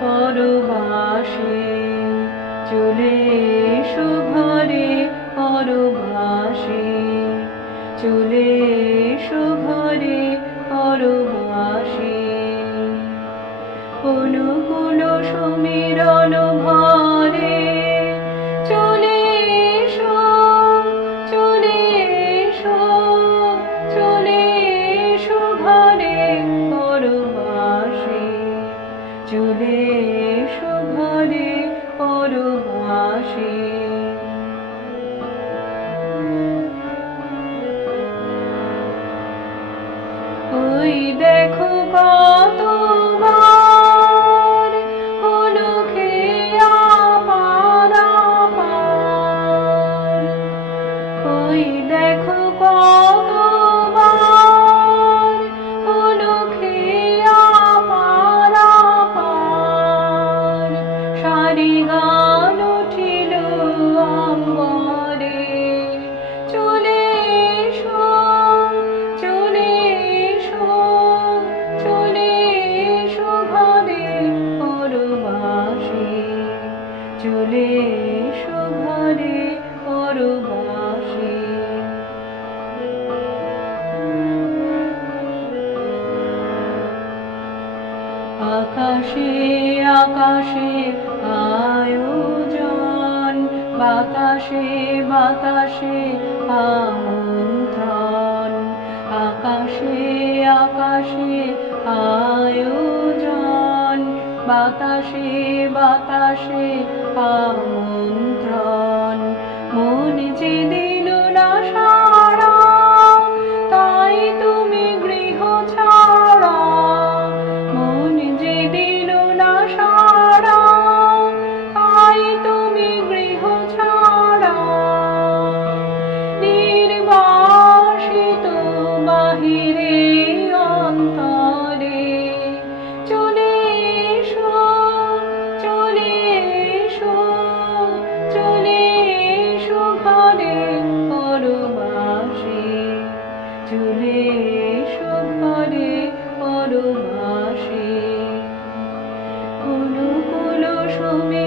পরবাসে চলে এসো ঘরে পরবাসে। চলে এসো ঘরে পরবাসে। অনুকূল সমীরণ ভয় আসে চলে এসো ঘরে আকাশে আকাশে আয়োজন বাতাসে বাতাসে আমন্ত্রণ। আকাশে আকাশে আ বাতাসে বাতাসে আমন্ত্রণ। মনে যেদিন 出名